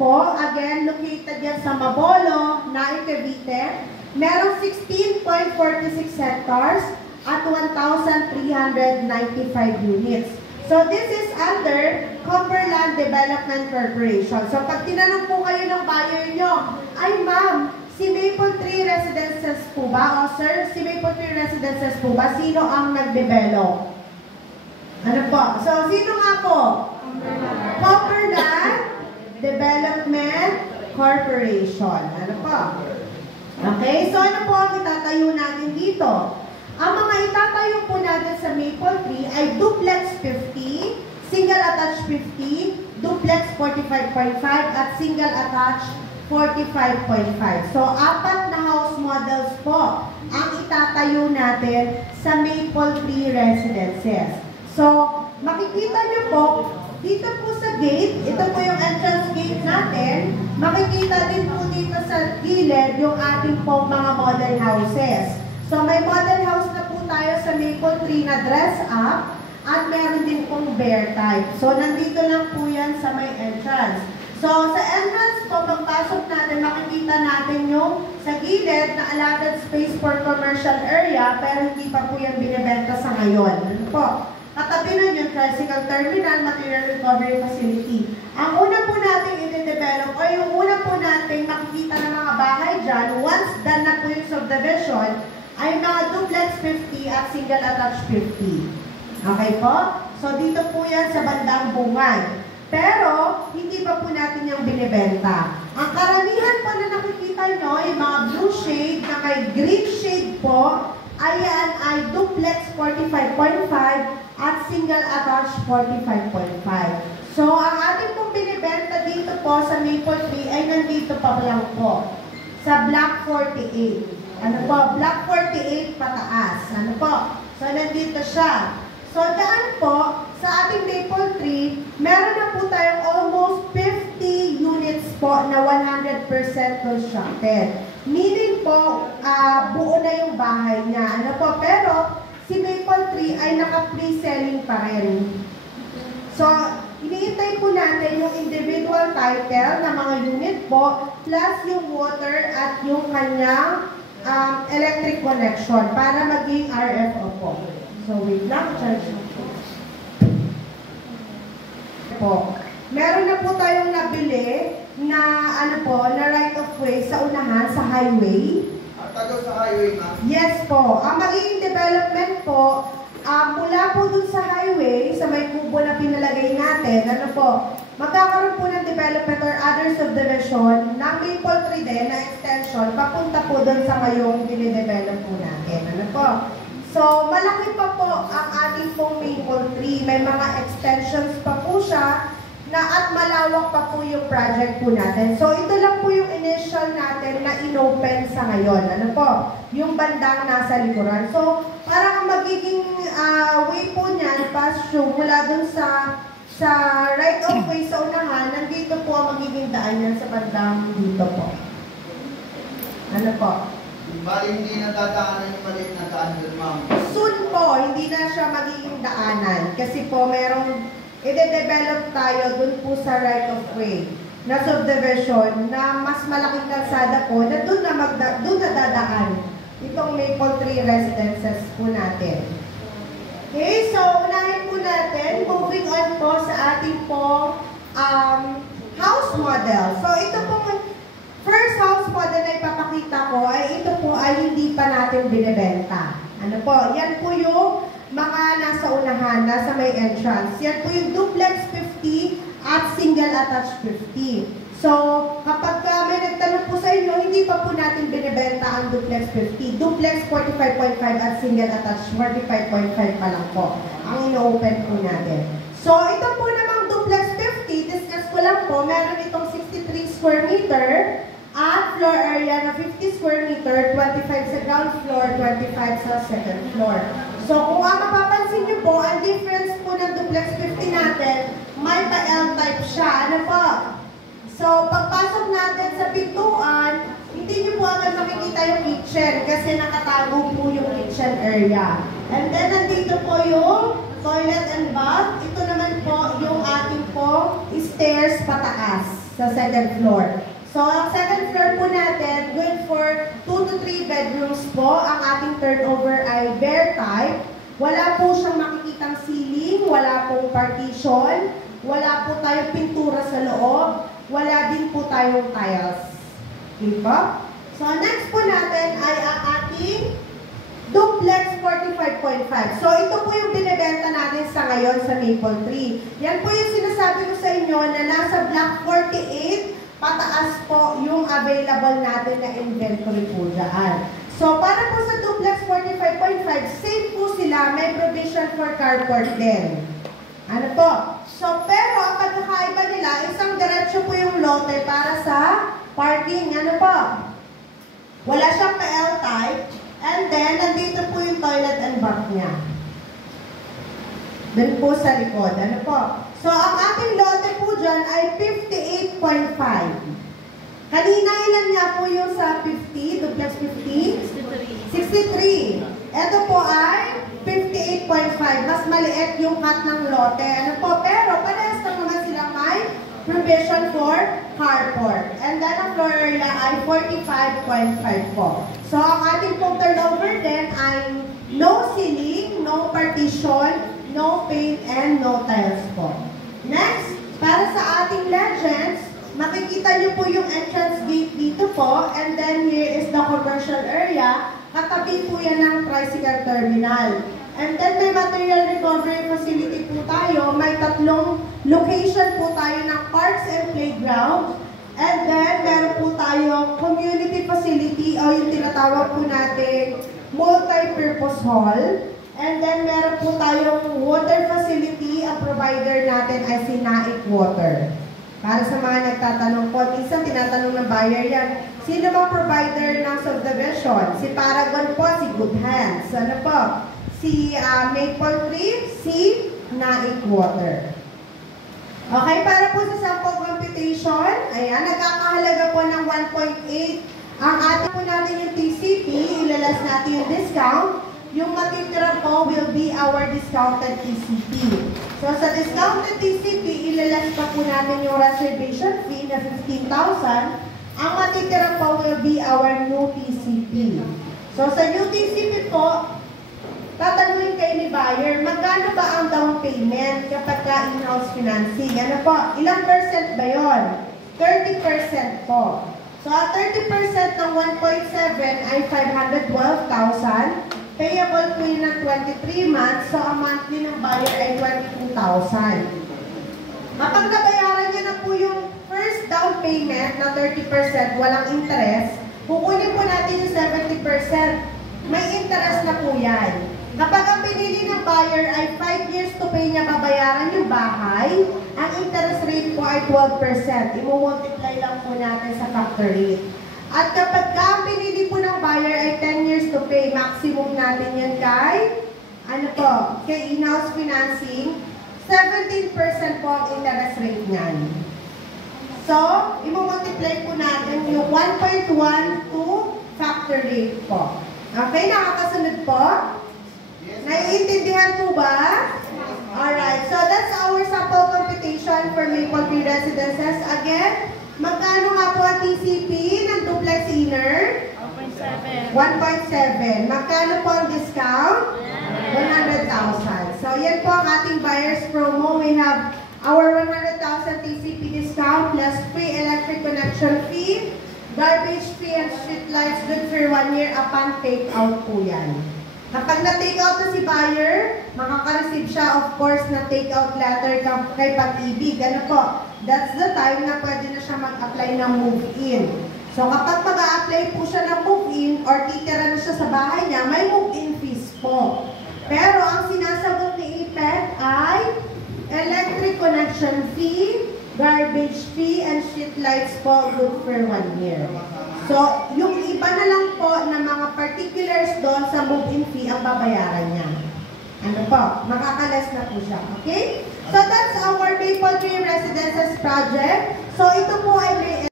po, again, located yan sa Mabolo, Naik, Cavite. Merong 16.46 hectares at 1,395 units. So this is under Cumberland Development Corporation. So pag tinanong po kayo ng buyer nyo, ay ma'am, si Maple Tree Residences po ba? O sir, si Maple Tree Residences po ba? Sino ang nag-develop? Ano po? So sino nga po? Cumberland Development Corporation. Ano po? Okay, so ano po ang itatayo natin dito? Ang mga itatayo po natin sa Maple Tree ay duplex 50, single attached 50, duplex 45.5, at single attached 45.5. So, 4 na house models po ang itatayo natin sa Maple Tree Residences. So, makikita nyo po, dito po sa gate, ito po yung entrance gate natin, makikita din po dito sa gilid yung ating pong mga model houses. So may model house na po tayo sa Maple Tree na dress up at meron din pong bear type. So nandito lang po yan sa may entrance. So sa entrance po, pagpasok natin, makikita natin yung sa gilid na allotted space for commercial area pero hindi pa po yan binibenta sa ngayon. Ano po? Katabi nun yung tricycle terminal, material recovery facility. Ang una po natin i-develop o yung una po natin makikita ng mga bahay dyan, once done na po yung subdivision, ay mga duplex 50 at single attached 50. Okay po? So dito po yan sa bandang bungad. Pero, hindi pa po natin yung binibenta. Ang karamihan po na nakikita nyo, yung mga blue shade na may green shade po, ayan ay duplex 45.5 at single attached 45.5. So, ang ating pong binibenta dito po sa Maple Tree ay nandito pa lang po. Sa Block 48. Ano po? Block 48 pataas. Ano po? So, nandito siya. So, daan po, sa ating Maple Tree, meron na po tayong almost 50 units po na 100% constructed. Meaning po, buo na yung bahay niya. Ano po? Pero, si Maple Tree ay naka-pre-selling pa rin. So, iniintay po natin yung individual title na mga unit po, plus yung water at yung kanyang electric connection para maging RFO po. So, wait lang, charge po. Meron na po tayong nabili na na right of way sa unahan sa highway. Tagal sa highway na? Yes po. Ang magiging development po, mula po dun sa highway, sa may kubo na pinalagay natin, magkakaroon po ng development or other subdivision ng Maple Tree din na extension, papunta po dun sa ngayong dinidevelop po natin. So, malaki pa po ang ating pong Maple Tree. May mga extensions pa po siya at malawak pa po yung project po natin. So, ito lang po yung initial natin na inopen sa ngayon. Yung bandang nasa likuran. So, parang ang magiging way po niyan, pass through, mula dun sa right of way sa unahan, nandito po ang magiging daan niyan sa bandang dito po. Bali, hindi na dadaanan yung maliit na daan yun, ma'am. Soon po, hindi na siya magiging daanan. Kasi po, merong i-develop tayo dun po sa right of way na subdivision na mas malaking kalsada po na dun na dadaan itong Maple Tree Residences po natin. Okay, so unahin po natin, moving on po sa ating po house model. So ito po, first house model na ipapakita ko ay ito po ay hindi pa natin binibenta. Yan po yung mga nasa unahan, nasa may entrance. Yan po yung duplex 50 at single attached 50. So, kapag may nagtanong po sa inyo, hindi pa po natin binibenta ang duplex 50. Duplex 45.5 at single attached 45.5 pa lang po ang ino-open po natin. So, ito po namang duplex 50, discuss ko lang po, meron itong 63 square meter at floor area na 50 square meter, 25 sa ground floor, 25 sa second floor. So, kung mapapansin nyo po, ang difference po ng duplex 50 natin, may pa-L-type siya. So, pagpasok natin sa pintuan, hindi nyo po agad makikita yung kitchen kasi nakatago po yung kitchen area. And then, nandito po yung toilet and bath. Ito naman po yung ating po stairs pataas. sa second floor. So, ang second floor po natin, good for 2 to 3 bedrooms po. Ang ating turnover ay bare type. Wala po siyang makikitang ceiling, wala pong partition, wala po tayong pintura sa loob, wala din po tayong tiles. Diba? So, next po natin ay ang ating duplex 45.5. So, ito po yung binibenta natin sa ngayon sa Maple Tree. Yan po yung sinasabi ko sa inyo na nasa block 48, pataas po yung available natin na inventory po dyan. So, para po sa duplex 45.5, same po sila, may provision for carport din. Ano po? So, pero ang pagkakaiba nila, isang diretso po yung lote para sa parking. Ano po? Wala siyang L-type. And then, nandito po yung toilet and bath niya. Doon po sa likod. Ano po? So, ang ating lote po dyan ay 58.5. Kanina, ilan nga po yung sa 50? Duplex 50? 63. Ito po ay 58.5. Mas maliit yung cut ng lote. Ano po? Pero, parehas lang naman silang may provision for carport. And then, ang floor area ay 45.5 po. So, ang ating pong turnover din ay no ceiling, no partition, no paint, and no tiles po. Next, para sa ating legends, makikita niyo po yung entrance gate dito po. And then, here is the commercial area. Katabi po yan ng tricycle terminal. And then, may material recovery facility po tayo. May 3 location po tayo ng parks and playground. And then, meron po tayo community facility o yung tinatawag po natin multi-purpose hall. And then, meron po tayong water facility. Ang provider natin ay si Naik Water. Para sa mga nagtatanong po, minsan tinatanong ng buyer yan, sino bang provider ng subdivision? Si Paragon po, si Good Hands. Ano po? Si Maple Tree, si Naik Water. Okay, para po sa sample computation, ayan, nagkakahalaga po ng 1.8. Ang ating po natin yung TCP, ilalas natin yung discount. Yung matitira po will be our discounted TCP. So, sa discounted TCP, ilalas pa po natin yung reservation fee na 15,000. Ang matitira po will be our new TCP. So, sa new TCP po, tatanungin kayo ni buyer, magkano ba ang down payment kapag in-house financing? Ano po? Ilang percent ba yun? 30% po. So, 30% ng 1.7 ay 512,000. Payable po yun ng 23 months. So, ang monthly ng buyer ay 22,000. Kapag nabayaran niya na po yung first down payment na 30%, walang interest, kukunin po natin yung 70%. May interest na po yan. Kapag ang pinili ng buyer ay 5 years to pay niya babayaran yung bahay, ang interest rate po ay 12%. I-multiply lang po natin sa factor rate. At kapag ang pinili po ng buyer ay 10 years to pay, maximum natin yan kay, ano po, kay in-house financing, 17% po ang interest rate niyan. So, i-multiply po natin yung 1.1 to factor rate po. Okay, nakakasunod po? Naiintindihan po ba? Alright, so that's our sample computation for Maple Tree Residences. Again, magkano nga po ang TCP ng duplex inner? 1.7. Magkano po ang discount? 100,000. So, yan po ang ating buyer's promo. We have our 100,000 TCP discount plus free electric connection fee, garbage fee, and street lights good for 1 year upon take-out po yan. Kapag na-take out na si buyer, makaka-receive siya, of course, na take-out letter kay Pag-ibig. Ano po? That's the time na pwede na siya mag-apply ng move-in. So, kapag mag-a-apply po siya ng move-in or titira na siya sa bahay niya, may move-in fees po. Pero, ang sinasagot ni IPEC ay electric connection fee, garbage fee, and street lights po good for 1 year. So, yung iba na lang po na mga particulars doon sa move-in fee ang babayaran niya. Ano po? Makakalas na po siya. Okay? So, that's our Maple Tree Residences project. So, ito po ay may